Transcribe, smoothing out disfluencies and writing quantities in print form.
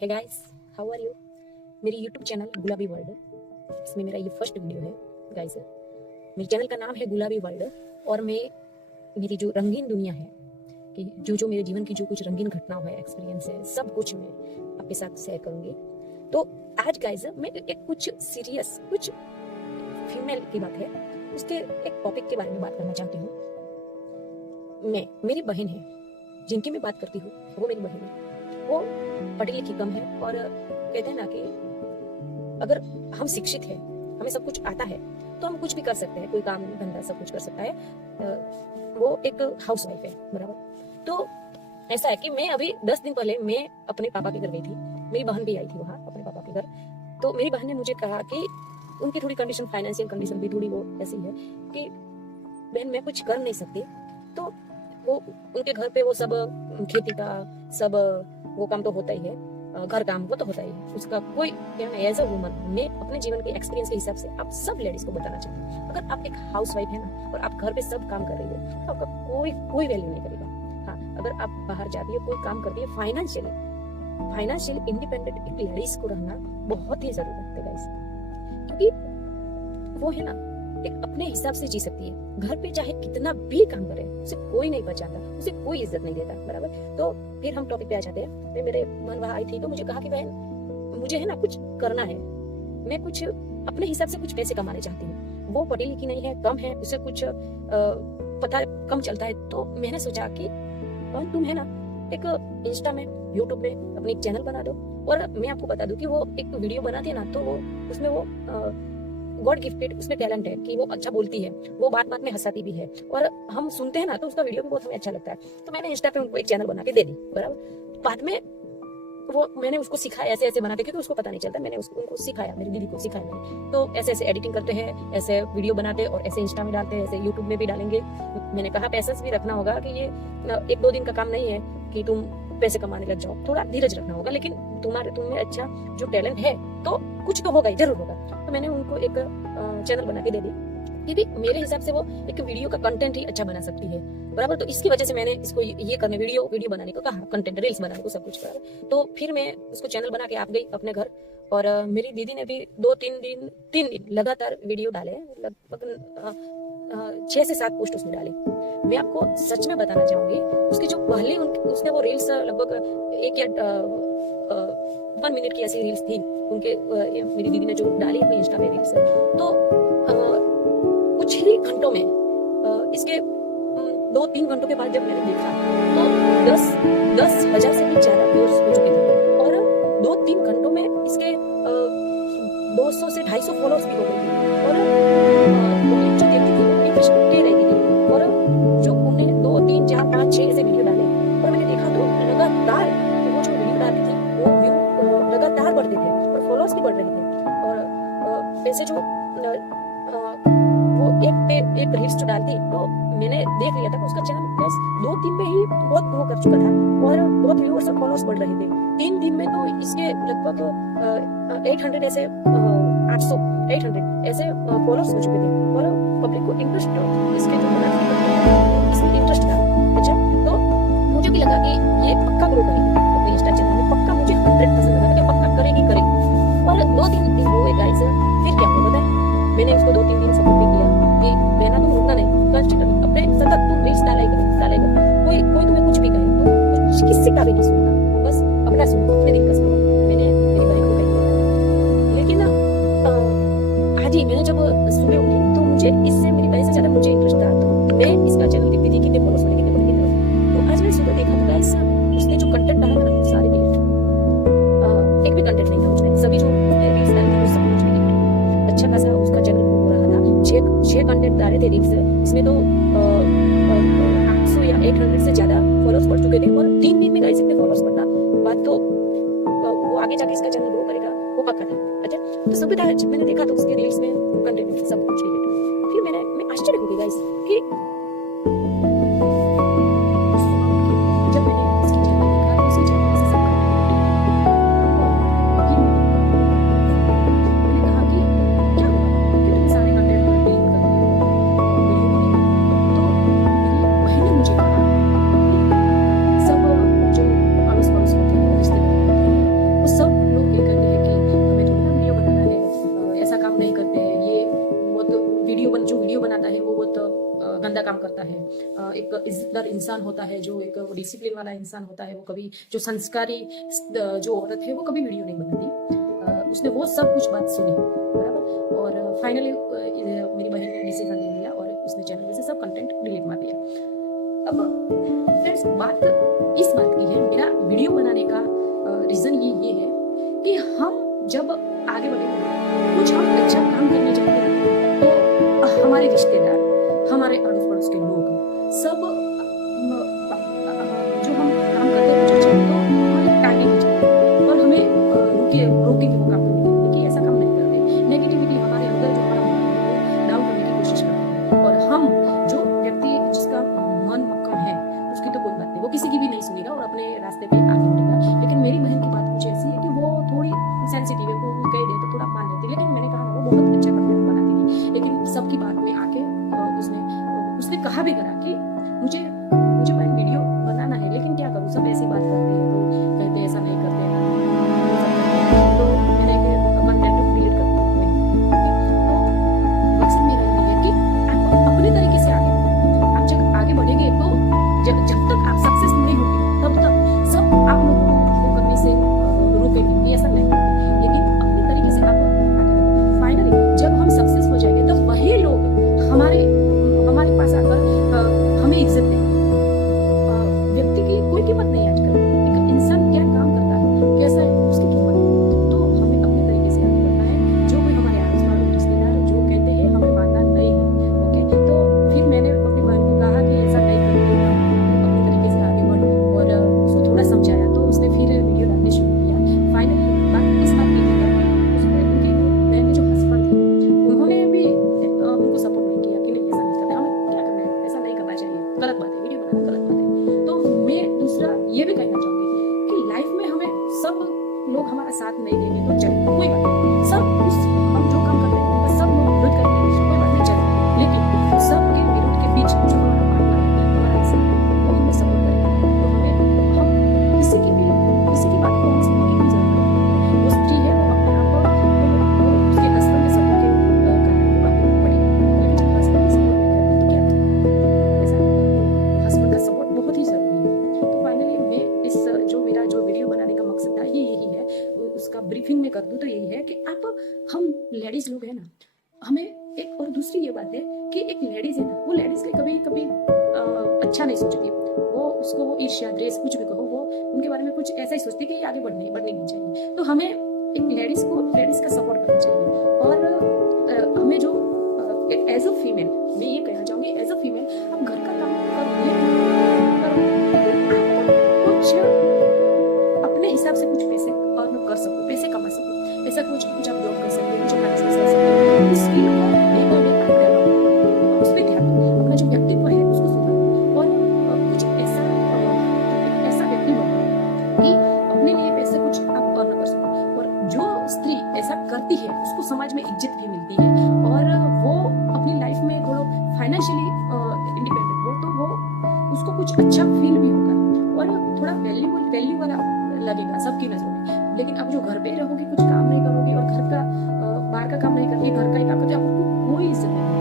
Hey guys, how are you. मेरी YouTube channel Gulabi world, इसमें मेरा ये फर्स्ट वीडियो है गाइस। मेरे चैनल का नाम है गुलाबी वर्ल्ड और मेरी जो रंगीन दुनिया है कि जो मेरे जीवन की जो कुछ रंगीन घटनाओं है, एक्सपीरियंस है, सब कुछ मैं आपके साथ शेयर करूंगी। तो आज गाइस मैं एक कुछ सीरियस, कुछ फीमेल की बात है, उसके एक टॉपिक के बारे में बात करना चाहती हूँ। मेरी बहन है जिनकी मैं बात करती हूँ, वो मेरी बहन है। वो पढ़ी लिखी कम है और कहते हैं ना कि अगर हम शिक्षित हैं, हमें सब कुछ आता है तो हम कुछ भी कर सकते हैं, कोई काम धंधा सब कुछ कर सकता है। वो एक हाउस वाइफ है, बराबर। तो ऐसा है कि मैं अभी 10 दिन पहले मैं अपने पापा के घर गई थी, मेरी बहन भी आई थी वहाँ अपने पापा के घर। तो मेरी बहन ने मुझे कहा कि उनकी थोड़ी कंडीशन, फाइनेंशियल कंडीशन भी थोड़ी वो ऐसी है कि बहन मैं कुछ कर नहीं सकती। तो वो उनके घर पे वो सब खेती का सब वो काम तो होता ही है, घर काम वो तो होता ही है, उसका कोई क्या है। एज अ वुमन मैं अपने जीवन के एक्सपीरियंस के हिसाब से आप सब लेडीज को बताना चाहती हूँ, अगर आप एक हाउस वाइफ है ना और आप घर पे सब काम कर रही हो तो आपका कोई वैल्यू नहीं करेगा। हाँ, अगर आप बाहर जाती हो, कोई काम करती है, फाइनेंशियली इंडिपेंडेंट एक लेडीज को रहना बहुत ही जरूरत है गाइस, क्योंकि वो है ना एक अपने हिसाब से जी सकती है। घर पे चाहे कितना भी काम करे, उसे कोई नहीं पहचानता, उसे कोई इज्जत नहीं देता, बराबर। तो फिर हम टॉपिक पे आ जाते हैं। मेरे बहन वहां आई थी तो मुझे कहा कि बहन मुझे है ना कुछ करना है, मैं कुछ अपने हिसाब से कुछ पैसे कमाने चाहती हूँ। वो पढ़ी लिखी नहीं है, कम है, उसे कुछ पता कम चलता है। तो मैंने सोचा कि बहन तुम है ना एक इंस्टा में, यूट्यूब में अपनी एक चैनल बना दो। और मैं आपको बता दूं कि वो एक वीडियो बनाती है ना, तो वो उसमें वो गॉड गिफ्टेड उसमें टैलेंट है कि वो अच्छा बोलती है, वो बात बात में हंसाती भी है और हम सुनते हैं ना तो उसका वीडियो भी बहुत हमें अच्छा लगता है। तो मैंने इंस्टा पे उनको एक चैनल बना के दे दी, बराबर। बाद में वो मैंने उसको सिखाया ऐसे ऐसे बनाते, क्योंकि उसको पता नहीं चलता। मैंने उनको सिखाया, मेरी दीदी को सिखाया मैंने। तो ऐसे ऐसे एडिटिंग करते हैं, ऐसे वीडियो बनाते और ऐसे इंस्टा में डालते हैं, ऐसे यूट्यूब में भी डालेंगे। मैंने कहा पैसेंस भी रखना होगा कि ये 1-2 दिन का काम नहीं है कि तुम पैसे कमाने लग जाओ, थोड़ा धीरज रखना होगा। लेकिन तुम्हें अच्छा जो टैलेंट है तो कुछ तो होगा ही, जरूर होगा। तो मैंने उनको एक चैनल बना के दे दी, क्योंकि मेरे हिसाब से वो एक वीडियो का कंटेंट ही अच्छा बना सकती है, बराबर। तो इसकी वजह से मैंने इसको ये करने वीडियो बनाने को कहा, कंटेंट रील्स बनाने को, सब कुछ करा। तो फिर मैं उसको चैनल बना के आ गई अपने घर। और मेरी दीदी ने भी 3 दिन लगातार वीडियो डाले, लगभग 6 से 7 पोस्ट उसने डाली। मैं आपको सच में बताना चाहूंगी, उसकी जो पहली उसने वो रील्स लगभग 1 या 1 मिनट की ऐसी रील्स थी उनके, मेरी दीदी ने जो डाली अपनी इंस्टा पे रील्स, तो कुछ ही घंटों में इसके 2-3 घंटों के बाद जब मैंने देखा तो 10,000 से भी ज्यादा व्यूअर्स हो चुके थे। और 2-3 घंटों में इसके 200 से 250 फॉलोअर्स भी हो गए थे। और जो देखती थी वो इंटरेस्ट ले रही थी। और जो उन्होंने 2, 3, 4, 5, 6 ऐसे वीडियो डाले और मैंने देखा तो लगातार वो जो वीडियो डालती थी वो व्यू लगातार बढ़ते थे और फॉलोअर्स भी बढ़ रहे थे। और ऐसे जो वो एक रील्स जो डालती तो मैंने देख लिया था कि उसका चैनल बस 2-3 में ही बहुत ग्रो कर चुका था और बहुत व्यूअर्स और फॉलोअर्स बढ़ रहे थे। 3 दिन में तो इसके लगभग 800 ऐसे 800 ऐसे फॉलोअर्स हो चुके थे। और पब्लिक को इंटरेस्ट इसके जो इसमें इंटरेस्ट था। अच्छा, तो मुझे भी लगा कि ये पक्का ग्रो करेगी अपने इंस्टा चैनल में, पक्का मुझे 100% लगा कि पक्का करेगी। और 2-3 दिन हुए गाइस, फिर क्या हुआ पता है, मैंने उसको 2-3 दिन सपोर्ट भी किया कि बहना तुम रुकना नहीं, कंस्टेंट अपने सतत तुम रील्स डाला ही करो। कोई तुम्हें कुछ भी कहे तो कुछ किसी का भी नहीं सुनना, बस अपना सुनो, अपने दिल का सुनो। मैंने मेरी बहन को कह दिया। लेकिन आज ही मैंने जब सुबह उठी तो मुझे इससे मेरी बहन से ज्यादा मुझे इंटरेस्ट था। तो मैं इसका चैनल देखती थी कितने फॉलोअर्स बढ़े, कितने बढ़े, कितने बढ़े। तो आज मैंने सुबह देखा तो गाइस उसने जो कंटेंट डाला था वो सारे डिलीट, एक भी कंटेंट नहीं था उसमें, सभी जो रील्स डाली थी वो सब कुछ डिलीट। अच्छा खासा उसका चैनल हो रहा था, 6 कंटेंट डाले थे रील्स, इसमें तो 800 या 800 से ज्यादा फॉलोअर्स बढ़ चुके थे। और 3 दिन में गाइस इतने फॉलोअर्स बढ़ना बात तो वो आगे जाके इसका चैनल ग्रो करेगा वो पक्का था। अच्छा, तो सुबह मैंने देखा तो उसके रील्स में कंटेंट सब कुछ डिलीट। फिर मैं आश्चर्य हो गई गाइस कि जब मैंने इसकी चैनल देखा तो इसके चैनल से सब मैंने कहा कि क्या हुआ, क्यों तुम सारे कंटेंट डिलीट कर रहे हो। तो मेरी बहन ने मुझे कहा सब जो अड़ोस पड़ोस होते हैं, रिश्तेदार होते हैं, वो समझदार इंसान होता है, जो एक डिसिप्लिन वाला इंसान होता है, वो कभी जो संस्कारी जो औरत है वो कभी वीडियो नहीं बनाती। उसने वो सब कुछ बात सुनी, बराबर, और फाइनली मेरी बहन ने डिसीजन ले लिया और उसने चैनल में से सब कंटेंट डिलीट मार दिया। अब फ्रेंड्स, बात इस बात की है, मेरा वीडियो बनाने का रीजन ये है कि हम जब आगे बढ़ेंगे, कुछ हम अच्छा काम करने जाएंगे तो हमारे रिश्तेदार, हमारे अड़ोस पड़ोस के लोग सब जो हम काम करते हैं कुछ अच्छा तो हमारे टाइमिंग हो जाती है और हमें रोकेंगे वो काम करने के लिए कि ऐसा काम नहीं करते। नेगेटिविटी हमारे अंदर जो हमारा डाउन करने की कोशिश करते हैं, और हम जो व्यक्ति जिसका मन मक्कम है उसकी तो कोई बात नहीं, वो किसी की भी नहीं सुनेगा और अपने रास्ते पे आगे बढ़ेगा। लेकिन मेरी बहन की बात कुछ ऐसी है कि वो थोड़ी सेंसिटिव है, वो कह दे तो थोड़ा मान लेती है। लेकिन मैंने कहा वो बहुत अच्छा कंटेंट बनाती थी, लेकिन सबकी बात में आके उसने कहा भी करा कि मुझे बहन वीडियो बनाना है, लेकिन क्या करूँ, सब ऐसी बात करते हैं, तो कहते ऐसा नहीं करते हैं, तो मैंने कंटेंट डिलीट कर दिया। तो मकसद मेरा ये है कि आप अपने तरीके से आगे बढ़ो। आप जब आगे बढ़ेंगे तो जब तक आप सक्सेस नहीं होंगे तब तक सब आप लोगों को करने से रोकेंगे, ऐसा नहीं होगा। लेकिन अपने तरीके से आप आगे बढ़ो। फाइनली जब हम सक्सेस हो जाएंगे तब वही लोग हमारे पास आकर हमें इज्जत देंगे। व्यक्ति की कोई कीमत नहीं है आजकल, एक इंसान क्या काम करता है, कैसा है, उसकी कीमत है। तो हमें अपने तरीके से आगे बढ़ना है। जो कोई हमारे आस पास रिश्तेदार जो कहते हैं हमें मानना नहीं है। ओके, तो फिर मैंने अपनी बहन को कहा कि ऐसा नहीं करेंगे, अपने तरीके से आगे बढ़, और उसको थोड़ा समझाया तो उसने फिर वीडियो डालने शुरू किया। फाइनली बात इस बात की है कि उनकी बहन के जो हस्बैंड थे उन्होंने भी उनको सपोर्ट नहीं किया कि नहीं ऐसा नहीं करना, हमें क्या करना है, ऐसा नहीं करना चाहिए, गलत बात है, वीडियो बनाना गलत बात है। तो मैं दूसरा ये भी कहना चाहूंगी कि लाइफ में हमें सब लोग हमारा साथ नहीं देंगे तो चले, कोई बात नहीं, सब हम जो काम करते हैं सब लोग विरोध करेंगे, कोई बात नहीं, चले, लेकिन सबके विरोध के बीच जो हमारा पार्टनर है, हमारा इंसान है, वो हमें सपोर्ट करेगा। तो हम किसी की बात को हम सुनने की भी जरूरत नहीं है। वो स्त्री है, वो अपने आप को उसके हस्बैंड के सपोर्ट के कारण वो आगे बढ़ेगी। लेकिन जब हस्बैंड का सपोर्ट नहीं करेगा तो क्या करेगा, ऐसा हस्बैंड का सपोर्ट बहुत ही जरूरी है। तो फाइनली मैं इस मेरा जो वीडियो बनाने का मकसद था ये यही है, उसका ब्रीफिंग में कर दूं तो यही है कि हम लेडीज लोग हैं ना, हमें एक और दूसरी ये बात है कि एक लेडीज है ना, वो लेडीज के कभी अच्छा नहीं सोचती, वो ईर्ष्या द्वेष कुछ भी कहो, वो उनके बारे में कुछ ऐसा ही सोचती है कि ये आगे बढ़ने नहीं चाहिए। तो हमें एक लेडीज का सपोर्ट करना चाहिए। और हमें जो एक एज अ फीमेल मैं ये कहना चाहूंगी, एज अ फीमेल आप घर का काम कुछ अपने हिसाब से कुछ पैसे अर्न कर सको, पैसे कमा सको, ऐसा कुछ आप जॉब कर सकते हो, कुछ अपना बिजनेस कर सकते हो। उस स्किल को डे बाय डे आप डेवलप करो, उस पर ध्यान दो, अपना जो व्यक्तित्व है उसको सुधारो, और कुछ ऐसा व्यक्ति बनो कि अपने लिए पैसे कुछ आप अर्न कर सको। और जो स्त्री ऐसा करती है उसको समाज में इज्जत भी मिलती है, और वो अपनी लाइफ में थोड़ा फाइनेंशियली इंडिपेंडेंट हो तो वो उसको कुछ अच्छा फील भी होगा और थोड़ा वैल्यू वाला लगेगा सबकी नजरों में। लेकिन आप जो घर पे रहोगे, कुछ काम नहीं करोगे और घर का बाहर का काम नहीं करोगे, घर का ही काम करोगे, आपको कोई इज्जत नहीं